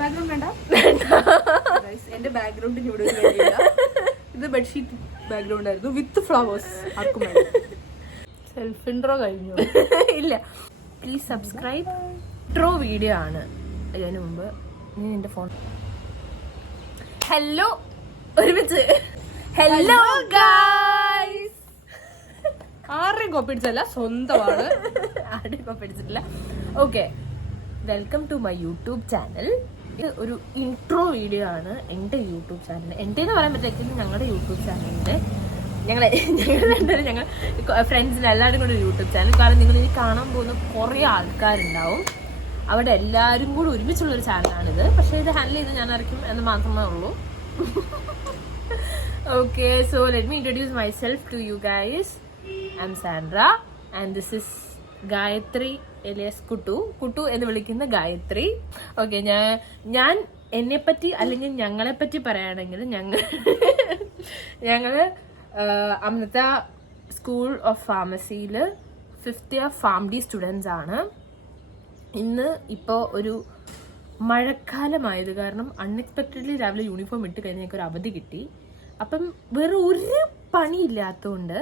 Background വേണ്ട. എന്റെ ബാക്ക്ഗ്രൗണ്ടിന് ഇവിടെ ഇത് ബെഡ്ഷീറ്റ് ബാക്ക്ഗ്രൗണ്ട് ആയിരുന്നു വിത്ത് ഫ്ലവേഴ്സ്. ആർക്കും സെൽഫ് ഇൻട്രോ കഴിഞ്ഞു. ഇല്ല, പ്ലീസ് സബ്സ്ക്രൈബ്. ഇൻട്രോ വീഡിയോ ആണ്. അതിന് മുമ്പ് ഞാൻ എന്റെ ഫോൺ ഹലോ ഒരുമിച്ച് ഹലോ ഗായ്സ്. ആരുടെയും കോപ്പി അടിച്ചല്ല, സ്വന്തമാണ്. ആരുടെയും കോപ്പി അടിച്ചിട്ടില്ല. Okay, welcome to my YouTube channel. ഇത് ഒരു ഇൻട്രോ വീഡിയോ ആണ് എൻ്റെ യൂട്യൂബ് ചാനൽ. എൻ്റെ എന്ന് പറയാൻ പറ്റില്ല, ഞങ്ങളുടെ യൂട്യൂബ് ചാനലിൻ്റെ ഞങ്ങൾ ഫ്രണ്ട്സിന് എല്ലാവരും കൂടെ ഒരു യൂട്യൂബ് ചാനൽ. കാരണം നിങ്ങൾ ഇനി കാണാൻ പോകുന്ന കുറേ ആൾക്കാരുണ്ടാവും. അവിടെ എല്ലാവരും കൂടി ഒരുമിച്ചുള്ളൊരു ചാനലാണിത്. പക്ഷേ ഇത് ഹാൻഡിൽ ചെയ്ത് ഞാൻ അറിയിക്കും എന്ന് മാത്രമേ ഉള്ളൂ. Okay, so let me introduce myself to you guys. I'm Sandra and this is Gayathri alias Kuttu എന്ന് വിളിക്കുന്ന ഗായത്രി. ഓക്കെ, ഞാൻ എന്നെപ്പറ്റി അല്ലെങ്കിൽ ഞങ്ങളെപ്പറ്റി പറയുകയാണെങ്കിൽ ഞങ്ങള് അമൃത സ്കൂൾ ഓഫ് ഫാർമസിയിൽ 5th ഇയർ ഫാർമഡി സ്റ്റുഡൻസ് ആണ്. ഇന്ന് ഇപ്പോൾ ഒരു മഴക്കാലമായത് കാരണം അൺഎക്സ്പെക്റ്റഡ്ലി രാവിലെ യൂണിഫോം ഇട്ട് കഴിഞ്ഞാൽ ഞങ്ങൾക്ക് ഒരു അവധി കിട്ടി. അപ്പം വേറെ ഒരു പണിയില്ലാത്തതുകൊണ്ട്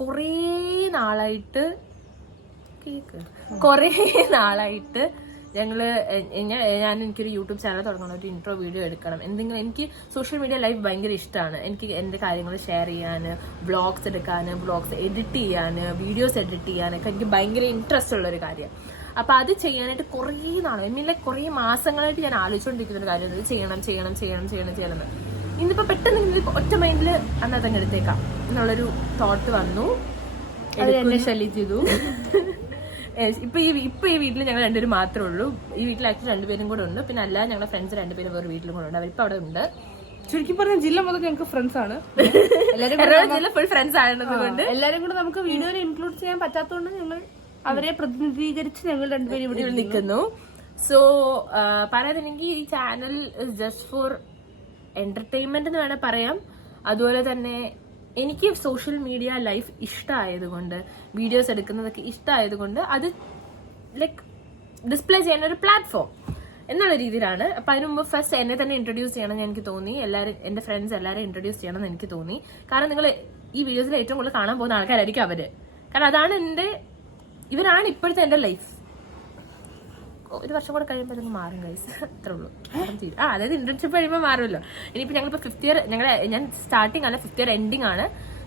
കുറേ നാളായിട്ട് എനിക്കൊരു യൂട്യൂബ് ചാനൽ തുടങ്ങണം, ഒരു ഇൻട്രോ വീഡിയോ എടുക്കണം, എന്തെങ്കിലും. എനിക്ക് സോഷ്യൽ മീഡിയ ലൈഫ് ഭയങ്കര ഇഷ്ടമാണ്. എനിക്ക് എൻ്റെ കാര്യങ്ങൾ ഷെയർ ചെയ്യാൻ, വ്ളോഗ്സ് എടുക്കാൻ, വ്ളോഗ്സ് എഡിറ്റ് ചെയ്യാൻ, വീഡിയോസ് എഡിറ്റ് ചെയ്യാനൊക്കെ എനിക്ക് ഭയങ്കര ഇൻട്രസ്റ്റ് ഉള്ളൊരു കാര്യം. അപ്പം അത് ചെയ്യാനായിട്ട് കുറേ കുറേ മാസങ്ങളായിട്ട് ഞാൻ ആലോചിച്ചുകൊണ്ടിരിക്കുന്ന ഒരു കാര്യം, അത് ചെയ്യണം. ഇന്നിപ്പോൾ പെട്ടെന്ന് ഒറ്റ മൈൻഡിൽ അന്നതങ്ങ് എടുത്തേക്കാം എന്നുള്ളൊരു തോട്ട് വന്നു. എന്നെ ശല്യം ചെയ്തു. ഇപ്പൊ ഈ വീട്ടിൽ ഞങ്ങൾ രണ്ടുപേരും മാത്രമേ ഉള്ളൂ. ഈ വീട്ടിൽ ആക്ച്വലി രണ്ടുപേരും കൂടെ ഉണ്ട്. പിന്നെ അല്ലാതെ ഞങ്ങളുടെ ഫ്രണ്ട്സ് രണ്ടുപേരും വേറെ വീട്ടിലും കൂടെ ഉണ്ട്. അവരിപ്പോ അവിടെ ഉണ്ട്. ചുരുക്കി പറഞ്ഞ ജില്ല മൊത്തം ഞങ്ങൾക്ക് ഫ്രണ്ട്സ് ആണ്. ജില്ല ഫുൾ ഫ്രണ്ട്സ് ആയതുകൊണ്ട് എല്ലാരും കൂടെ നമുക്ക് വീഡിയോയിൽ ഇൻക്ലൂഡ് ചെയ്യാൻ പറ്റാത്തതുകൊണ്ട് ഞങ്ങൾ അവരെ പ്രതിനിധീകരിച്ച് ഞങ്ങൾ രണ്ടുപേരും ഇവിടെ നിൽക്കുന്നു. സോ പറയാതില്ലെങ്കിൽ ഈ channel is just for entertainment എന്ന് വേണേൽ പറയാം. അതുപോലെ തന്നെ എനിക്ക് സോഷ്യൽ മീഡിയ ലൈഫ് ഇഷ്ടമായതുകൊണ്ട്, വീഡിയോസ് എടുക്കുന്നതൊക്കെ ഇഷ്ടമായതുകൊണ്ട് അത് ലൈക്ക് ഡിസ്പ്ലേ ചെയ്യുന്ന ഒരു പ്ലാറ്റ്ഫോം എന്നുള്ള രീതിയിലാണ്. അപ്പം അതിന് മുമ്പ് ഫസ്റ്റ് എന്നെ തന്നെ ഇൻട്രൊഡ്യൂസ് ചെയ്യണം എന്ന് എനിക്ക് തോന്നി. എല്ലാവരും എൻ്റെ ഫ്രണ്ട്സ് എല്ലാവരും ഇൻട്രൊഡ്യൂസ് ചെയ്യണം എന്ന് എനിക്ക് തോന്നി. കാരണം നിങ്ങൾ ഈ വീഡിയോസിൽ ഏറ്റവും കൂടുതൽ കാണാൻ പോകുന്ന ആൾക്കാരായിരിക്കും അവര്. കാരണം അതാണ് ഇവരാണ് ഇപ്പോഴത്തെ എൻ്റെ ലൈഫ്. ഒരു വർഷം കൂടെ കഴിയുമ്പോൾ അത് മാറും ഗൈസ്, അത്രേ ഉള്ളൂ. അതായത് ഇന്റേൺഷിപ്പ് കഴിയുമ്പോൾ മാറുമല്ലോ. ഇനിയിപ്പോൾ ഞങ്ങളിപ്പോൾ 5th ഇയർ ഞാൻ സ്റ്റാർട്ടിങ് അല്ല, 5th ഇയർ എൻഡിങ് ആണ്.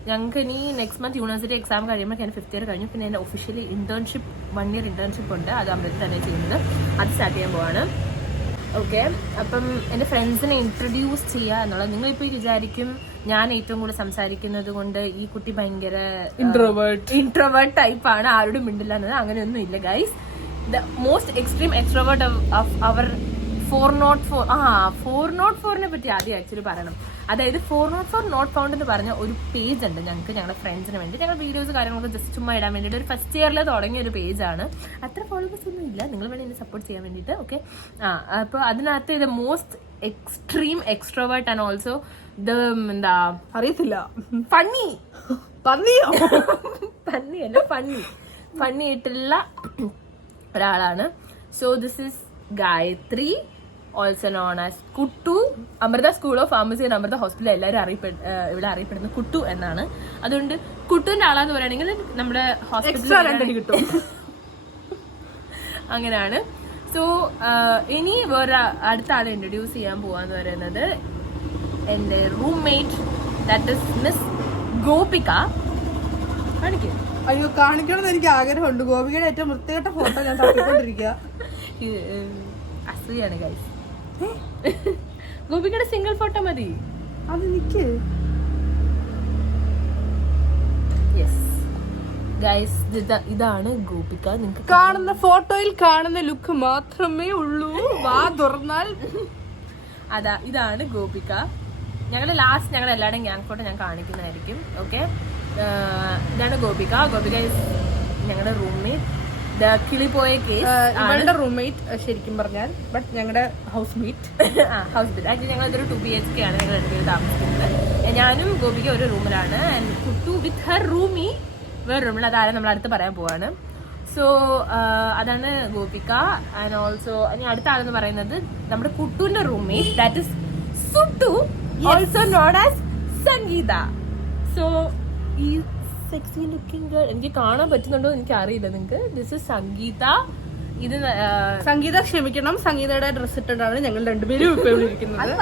ഞങ്ങൾക്ക് ഇനി നെക്സ്റ്റ് മന്ത് യൂണിവേഴ്സിറ്റി എക്സാം കഴിയുമ്പോൾ ഞാൻ 5th ഇയർ കഴിഞ്ഞു. പിന്നെ എൻ്റെ ഒഫീഷ്യലി ഇന്റേൺഷിപ്പ് 1 ഇയർ ഇന്റേൺഷിപ്പ് ഉണ്ട്. അത് അമൃത തന്നെ ചെയ്യുന്നത്. അത് സ്റ്റാർട്ട് ചെയ്യാൻ പോവാണ്. ഓക്കെ, അപ്പം എൻ്റെ ഫ്രണ്ട്സിനെ ഇൻട്രൊഡ്യൂസ് ചെയ്യുക എന്നുള്ളത്. നിങ്ങളിപ്പോൾ വിചാരിക്കും ഞാൻ ഏറ്റവും കൂടുതൽ സംസാരിക്കുന്നത് കൊണ്ട് ഈ കുട്ടി ഭയങ്കര ഇൻട്രോവേർട്ട് ടൈപ്പാണ്, ആരോടും മിണ്ടില്ല എന്നത്. അങ്ങനെയൊന്നും ഇല്ല guys. The most extreme extrovert of our 404 പറ്റി ആദ്യം ആക്ച്വലി പറയണം. അതായത് 404 നോട്ട് ഫൗണ്ട് എന്ന് പറഞ്ഞ ഒരു പേജ് ഉണ്ട് ഞങ്ങൾക്ക്, ഞങ്ങളുടെ ഫ്രണ്ട്സിന് വേണ്ടി. ഞങ്ങൾ വീഡിയോസ് കാര്യങ്ങളൊക്കെ ജസ്റ്റ് ചുമ്മാ ഇടാൻ വേണ്ടിയിട്ട് ഒരു 1st ഇയറിൽ തുടങ്ങിയ ഒരു പേജാണ്. അത്ര ഫോളോവേഴ്സ് ഒന്നും ഇല്ല, നിങ്ങൾ വേണ്ടി എന്നെ സപ്പോർട്ട് ചെയ്യാൻ വേണ്ടിയിട്ട്. ഓക്കെ, അപ്പോൾ അതിനകത്ത് ഇത് most extreme extrovert and also എന്താ അറിയത്തില്ല, ഫണ്ണി ആയിട്ടുള്ള ഒരാളാണ്. So this is Gayathri, also known as Kuttu. Amrita school of pharmacy and Amrita hospital എല്ലാവരും ഇവിടെ അറിയപ്പെടുന്നത് കുട്ടു എന്നാണ്. അതുകൊണ്ട് കുട്ടുവിന്റെ ആളാന്ന് പറയുകയാണെങ്കിൽ നമ്മുടെ ഹോസ്പിറ്റലിൽ കിട്ടും. അങ്ങനെയാണ്. സോ ഇനി വേറെ അടുത്ത ആളെ ഇൻട്രൊഡ്യൂസ് ചെയ്യാൻ പോവാന്ന് പറയുന്നത് എന്റെ roommate, that is miss Gopika. കാണിക്കേ? അയ്യോ, കാണിക്കണമെന്ന് എനിക്ക് ആഗ്രഹമുണ്ട്. ഗോപികയുടെ ഏറ്റവും വൃത്തികെട്ട ഫോട്ടോ ഞാൻ തപ്പിക്കൊണ്ടിരിക്കുക. അസൂയാണ് ഗൈസ്. ഗോപികയുടെ സിംഗിൾ ഫോട്ടോ മതി. അത് നിക്ക്. യെസ് ഗൈസ്, ഇതാണ് ഗോപിക. നിങ്ങൾക്ക് കാണുന്ന ഫോട്ടോയിൽ കാണുന്ന ലുക്ക് മാത്രമേ ഉള്ളൂ. വാ തുറന്നാൽ ഇതാണ് ഗോപിക. ഞങ്ങളുടെ എല്ലാവരുടെയും ഗ്യാങ് ഫോട്ടോ ഞാൻ കാണിക്കുന്നതായിരിക്കും. ഓക്കെ, ഇതാണ് ഗോപിക. ഇസ് ഞങ്ങളുടെ റൂംമേറ്റ്. കിളിപ്പോയ കേസ് ഇവളുടെ റൂംമേറ്റ് ശരിക്കും പറഞ്ഞാൽ, ബട്ട് ഞങ്ങളുടെ ഹൗസ് മീറ്റ്. ആക്ച്വലി ഞങ്ങളതൊരു 2 BHK ആണ് ഞങ്ങൾ രണ്ടുപേരും താമസിക്കുന്നത്. ഞാനും ഗോപിക ഒരു റൂമിലാണ്. ആൻഡ് കുട്ടു വിത്ത് ഹർ റൂമി വേറെ റൂമിൽ. അതാരും നമ്മൾ അടുത്ത് പറയാൻ പോവാണ്. സോ അതാണ് ഗോപിക. ആൻഡ് ഓൾസോ ഇനി അടുത്ത ആളെന്ന് പറയുന്നത് നമ്മുടെ കുട്ടുവിന്റെ roommate, that is Suttu, also known as Sangeetha. So ഈ സെക്സി ലുക്കിംഗ് ഗേൾ എനിക്ക് കാണാൻ പറ്റുന്നുണ്ടോ എനിക്ക് അറിയില്ല നിങ്ങൾക്ക്. This is Sangeetha. ഇത് സംഗീത ക്ഷമിക്കണം, സംഗീതയുടെ ഡ്രസ് ഇട്ടിട്ടാണ് ഞങ്ങൾ രണ്ടുപേരും ഇപ്പോൾ ഇരിക്കുന്നത്.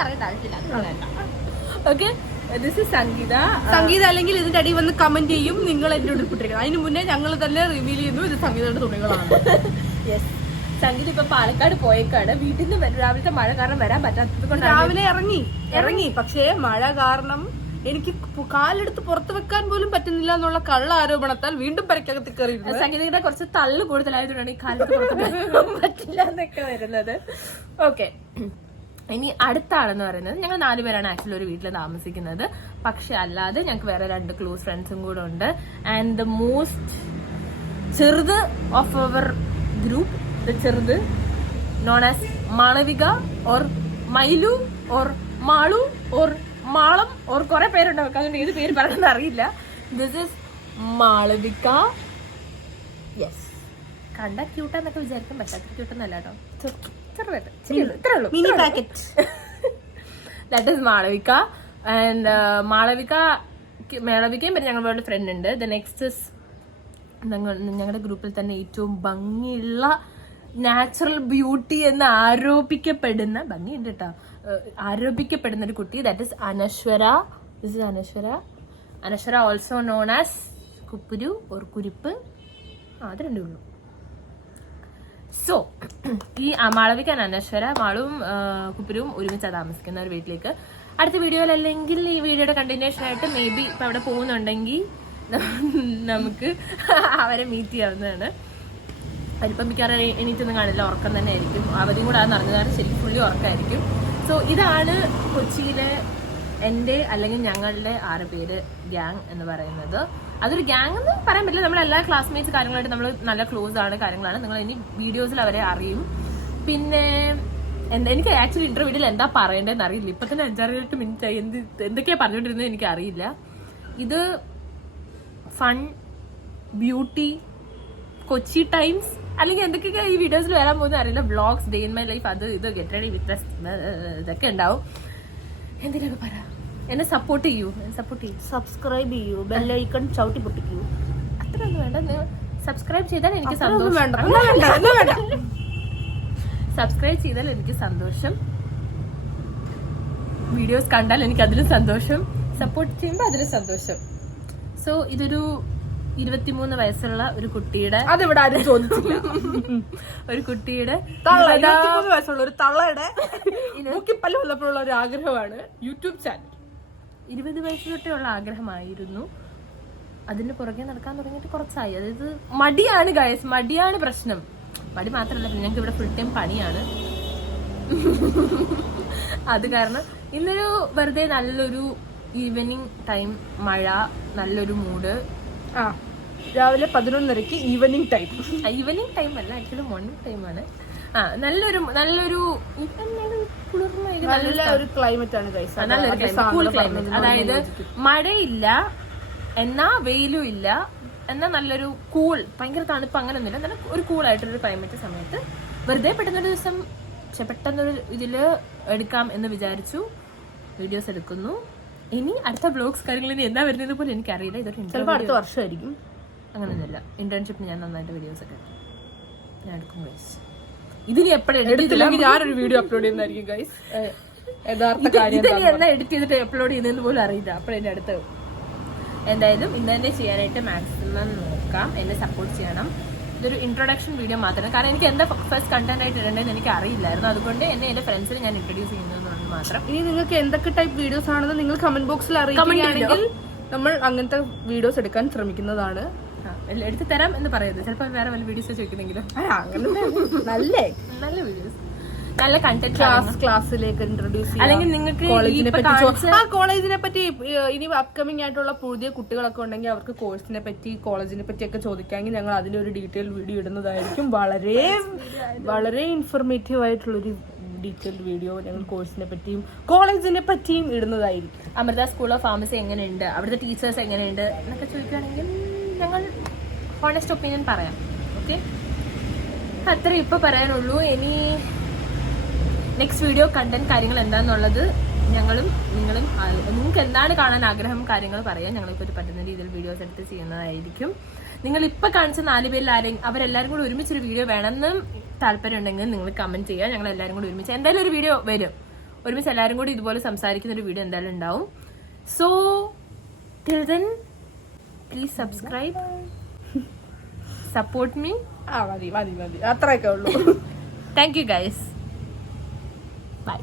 ഓക്കെ, ദിസ് ഇസ് സംഗീത. സംഗീത അല്ലെങ്കിൽ ഇതിന്റെ അടിയിൽ വന്ന് കമന്റ് ചെയ്യും നിങ്ങൾ എന്റെ ഉടുപ്പിട്ടിരിക്കുന്നത്. അതിന് മുന്നേ ഞങ്ങൾ തന്നെ റിവീൽ ചെയ്യുന്നു ഇത് സംഗീതയുടെ തുണികളാണ്. യെസ്, സംഗീത ഇപ്പൊ പാലക്കാട് പോയേക്കാണ്. വീട്ടിൽ നിന്ന് രാവിലത്തെ മഴ കാരണം വരാൻ പറ്റാത്തത് കൊണ്ട് രാവിലെ ഇറങ്ങി പക്ഷേ മഴ കാരണം എനിക്ക് കാലെടുത്ത് പുറത്ത് വെക്കാൻ പോലും പറ്റുന്നില്ല എന്നുള്ള കള്ള ആരോപണത്താൽ വീണ്ടും പരക്കകത്ത് കയറി. സംഗീതയുടെ കുറച്ച് തള്ളു കൂടുതലായതുകൊണ്ടാണ് ഈ കാലത്ത് പുറത്ത് പറ്റില്ല എന്നൊക്കെ വരുന്നത്. ഓക്കെ, ഇനി അടുത്ത ആളെന്ന് പറയുന്നത് ഞങ്ങൾ 4 പേരാണ് ആക്ച്വലി ഒരു വീട്ടിൽ താമസിക്കുന്നത്. പക്ഷെ അല്ലാതെ ഞങ്ങൾക്ക് വേറെ 2 ക്ലോസ് ഫ്രണ്ട്സും കൂടെ ഉണ്ട്. ആൻഡ് ദ മോസ്റ്റ് ചെറുത് ഓഫ് അവർ ഗ്രൂപ്പ്, ദ ചെറുത് known as Malavika or Mylu or Malu or Malam or കുറെ പേരുണ്ടാവും, അതുകൊണ്ട് ഏത് പേര് പറയണമെന്ന് അറിയില്ല. This is Malavika. യെസ്, കണ്ട ക്യൂട്ടാന്നൊക്കെ വിചാരിക്കും, പക്ഷെ അത്ര ക്യൂട്ടൊന്നല്ല കേട്ടോ, mini packet. That is Malavika. And മാളവികയും പിന്നെ ഞങ്ങളുടെ ഫ്രണ്ട് ഉണ്ട്. ദ നെക്സ്റ്റ് ഇസ് ഞങ്ങളുടെ ഗ്രൂപ്പിൽ തന്നെ ഏറ്റവും ഭംഗിയുള്ള നാച്ചുറൽ ബ്യൂട്ടി എന്ന് ആരോപിക്കപ്പെടുന്ന, ഭംഗിയുണ്ട് കേട്ടോ, ആരോപിക്കപ്പെടുന്ന ഒരു കുട്ടി, that is Anashwara. This is Anashwara also known as Kuppuru or കുരിപ്പ്. അത് രണ്ടേ ഉള്ളൂ. സോ ഈ മാളവിക അനശ്വര, മാളും കുപ്പുരും ഒരുമിച്ചാണ് താമസിക്കുന്ന ഒരു വീട്ടിലേക്ക്. അടുത്ത വീഡിയോയിൽ അല്ലെങ്കിൽ ഈ വീഡിയോയുടെ കണ്ടിന്യൂഷൻ ആയിട്ട് മേ ബി ഇപ്പം അവിടെ പോകുന്നുണ്ടെങ്കിൽ നമുക്ക് അവരെ മീറ്റ് ചെയ്യാവുന്നതാണ്. അതിപ്പം മിക്കവാറും എണീറ്റൊന്നും കാണില്ല, ഉറക്കം തന്നെ ആയിരിക്കും. അവധിയും കൂടെ അത് നടന്നതാണ്, ശരിക്കും ഫുള്ളി ഉറക്കമായിരിക്കും. സോ ഇതാണ് കൊച്ചിയിലെ എൻ്റെ അല്ലെങ്കിൽ ഞങ്ങളുടെ 6 പേര് ഗ്യാങ് എന്ന് പറയുന്നത്. അതൊരു ഗ്യാങ് എന്ന് പറയാൻ പറ്റില്ല, നമ്മളെല്ലാ ക്ലാസ്മേറ്റ്സ് കാര്യങ്ങളായിട്ട് നമ്മൾ നല്ല ക്ലോസ് ആണ്, കാര്യങ്ങളാണ്. നിങ്ങൾ ഇനി വീഡിയോസിൽ അവരെ അറിയും. പിന്നെ എനിക്ക് ആക്ച്വലി ഇന്റർവ്യൂവിൽ എന്താ പറയേണ്ടതെന്ന് അറിയില്ല. ഇപ്പൊ തന്നെ 5-8 മിനിറ്റ് എന്തൊക്കെയാ പറഞ്ഞുകൊണ്ടിരുന്നത് എനിക്ക് അറിയില്ല. ഇത് ഫൺ, ബ്യൂട്ടി, കൊച്ചി ടൈംസ് അല്ലെങ്കിൽ എന്തൊക്കെയൊക്കെ ഈ വീഡിയോസിൽ വരാൻ പോകുന്ന അറിയില്ല. Vlogs, day in my life, അത് ഇത് ഗെറ്റ് റെഡി വിത്ത് ഇതൊക്കെ ഉണ്ടാവും. എന്തിനൊക്കെ പറ, എന്നെ സപ്പോർട്ട് ചെയ്യൂ, സബ്സ്ക്രൈബ് ചെയ്യൂ, ബെല്ലൈക്കൺ ചവിട്ടി പൊട്ടിക്കൂ. അത്ര ഒന്നും വേണ്ട, സബ്സ്ക്രൈബ് ചെയ്താൽ എനിക്ക് സന്തോഷം. സബ്സ്ക്രൈബ് ചെയ്താൽ എനിക്ക് സന്തോഷം, വീഡിയോസ് കണ്ടാൽ എനിക്ക് അതിലും സന്തോഷം, സപ്പോർട്ട് ചെയ്യുമ്പോൾ അതിലും സന്തോഷം. സോ ഇതൊരു 23 വയസ്സുള്ള ഒരു കുട്ടിയുടെ, അതിവിടെ ആരും ചോദിച്ചില്ല, ഒരു കുട്ടിയുടെ 23 വയസ്സുള്ള ഒരു തള്ളയുടെ മൂക്കിപ്പല്ല് വന്നപ്പോഴുള്ള ഒരു ആഗ്രഹമാണ് യൂട്യൂബ് ചാനൽ. 20 വയസ്സ് തൊട്ടുള്ള ആഗ്രഹമായിരുന്നു. അതിന് പുറകെ നടക്കാൻ തുടങ്ങിയിട്ട് കുറച്ചായി. അതായത് മടിയാണ് ഗൈസ്, മടിയാണ് പ്രശ്നം. മടി മാത്രമല്ല, പിന്നെ ഞങ്ങൾക്ക് ഇവിടെ ഫുൾ ടൈം പണിയാണ്. അത് കാരണം ഇന്നൊരു വെറുതെ നല്ലൊരു ഈവനിങ് ടൈം, മഴ, നല്ലൊരു മൂഡ്. രാവിലെ 11:30 ഈവനിങ് ടൈം. ഈവനിങ് ടൈം അല്ല, ആക്ച്വലി മോർണിംഗ് ടൈമാണ്. നല്ലൊരു നല്ലൊരു ക്ലൈമറ്റ് ആണ് ഗൈസ്, നല്ലൊരു കൂൾ ക്ലൈമറ്റ്. അതായത് മഴയില്ല എന്നാ വെയിലും ഇല്ല എന്നാ നല്ലൊരു കൂൾ, ഭയങ്കര തണുപ്പ് അങ്ങനെയൊന്നുമില്ല, നല്ല ഒരു കൂളായിട്ടൊരു ക്ലൈമറ്റ് സമയത്ത് വെറുതെ പെട്ടെന്നൊരു ദിവസം പെട്ടെന്നൊരു ഇതില് എടുക്കാം എന്ന് വിചാരിച്ചു വീഡിയോസ് എടുക്കുന്നു. ഇനി അടുത്ത വ്ലോഗ്സ് കാര്യങ്ങൾ ഇനി എന്താ വരുന്നത് പോലും എനിക്കറിയില്ല. ഇതൊരു അടുത്ത വർഷമായിരിക്കും, അങ്ങനെയൊന്നുമില്ല. ഇന്റേൺഷിപ്പിന് ഞാൻ നന്നായിട്ട് വീഡിയോസ് ഒക്കെ ഞാൻ എടുക്കും ഗൈസ്. ഇതിനി എപ്പോഴും ഞാനൊരു വീഡിയോ അപ്ലോഡ് ചെയ്യുന്നതായിരിക്കും ഗൈസ്. യഥാർത്ഥ കാര്യം എന്നാ എഡിറ്റ് ചെയ്തിട്ട് അപ്ലോഡ് ചെയ്യുന്നതെന്ന് പോലും അറിയില്ല. അപ്പോഴെന്റെ അടുത്ത് എന്തായാലും ഇന്ന് തന്നെ ചെയ്യാനായിട്ട് മാക്സിമം നോക്കാം. എന്നെ സപ്പോർട്ട് ചെയ്യണം. ഇതൊരു ഇൻട്രൊഡക്ഷൻ വീഡിയോ മാത്രമാണ്, കാരണം എനിക്ക് എന്താ ഫസ്റ്റ് കണ്ടന്റ് ആയിട്ട് ഇടേണ്ടതെന്ന് എനിക്ക് അറിയില്ലായിരുന്നു. അതുകൊണ്ട് എന്റെ ഫ്രണ്ട്സിന് ഞാൻ ഇൻട്രൊഡ്യൂസ് ചെയ്യുന്നതെന്ന് മാത്രം. ഇനി നിങ്ങൾക്ക് എന്തൊക്കെ ടൈപ്പ് വീഡിയോസ് ആണെന്ന് നിങ്ങൾ കമന്റ് ബോക്സിൽ അറിയിക്കുകയാണെങ്കിൽ നമ്മൾ അങ്ങനത്തെ വീഡിയോസ് എടുക്കാൻ ശ്രമിക്കുന്നതാണ്. എടുത്തു തരാം എന്ന് പറയുന്നത്, ചിലപ്പോൾ വേറെ വല്ല വീഡിയോസ് ചോദിക്കുന്നെങ്കിലും നല്ല വീഡിയോസ്, നല്ല കണ്ടന്റ് ക്ലാസ്സിലേക്ക് ഇൻട്രൊഡ്യൂസ് ചെയ്യാം. അല്ലെങ്കിൽ നിങ്ങൾക്ക് കോളേജിനെ പറ്റി ഇനി അപ്കമിങ് ആയിട്ടുള്ള പുതിയ കുട്ടികളൊക്കെ ഉണ്ടെങ്കിൽ അവർക്ക് കോഴ്സിനെ പറ്റി, കോളേജിനെ പറ്റിയൊക്കെ ചോദിക്കാമെങ്കിൽ ഞങ്ങൾ അതിന്റെ ഒരു ഡീറ്റെയിൽ വീഡിയോ ഇടുന്നതായിരിക്കും. വളരെ ഇൻഫോർമേറ്റീവ് ആയിട്ടുള്ളൊരു ഡീറ്റെയിൽഡ് വീഡിയോ ഞങ്ങൾ കോഴ്സിനെ പറ്റിയും കോളേജിനെ പറ്റിയും ഇടുന്നതായിരിക്കും. അമൃത സ്കൂൾ ഓഫ് ഫാർമസി എങ്ങനെയുണ്ട്, അവിടുത്തെ ടീച്ചേഴ്സ് എങ്ങനെയുണ്ട് എന്നൊക്കെ ചോദിക്കുകയാണെങ്കിൽ ഞങ്ങൾ ഹോണസ്റ്റ് ഒപ്പീനിയൻ പറയാം. ഓക്കെ, അത്ര ഇപ്പൊ പറയാനുള്ളൂ. ഇനി നെക്സ്റ്റ് വീഡിയോ കണ്ടന്റ് കാര്യങ്ങൾ എന്താന്നുള്ളത് ഞങ്ങളും നിങ്ങളും നിങ്ങൾക്ക് എന്താണ് കാണാൻ ആഗ്രഹം കാര്യങ്ങൾ പറയാം. ഞങ്ങൾക്ക് ഒരു പറ്റുന്ന രീതിയിൽ വീഡിയോസ് എടുത്ത് ചെയ്യുന്നതായിരിക്കും. നിങ്ങൾ ഇപ്പൊ കാണിച്ച 4 പേരിൽ അവരെല്ലാരും കൂടി ഒരുമിച്ചൊരു വീഡിയോ വേണമെന്നും താല്പര്യം ഉണ്ടെങ്കിൽ നിങ്ങൾ കമന്റ് ചെയ്യുക. ഞങ്ങൾ എല്ലാവരും കൂടി ഒരുമിച്ച് എന്തായാലും ഒരു വീഡിയോ വരും. ഒരുമിച്ച് എല്ലാവരും കൂടി ഇതുപോലെ സംസാരിക്കുന്ന ഒരു വീഡിയോ എന്തായാലും ഉണ്ടാവും. So till then please subscribe, support me. മതി അത്രയൊക്കെ ഉള്ളൂ. Thank you guys, by.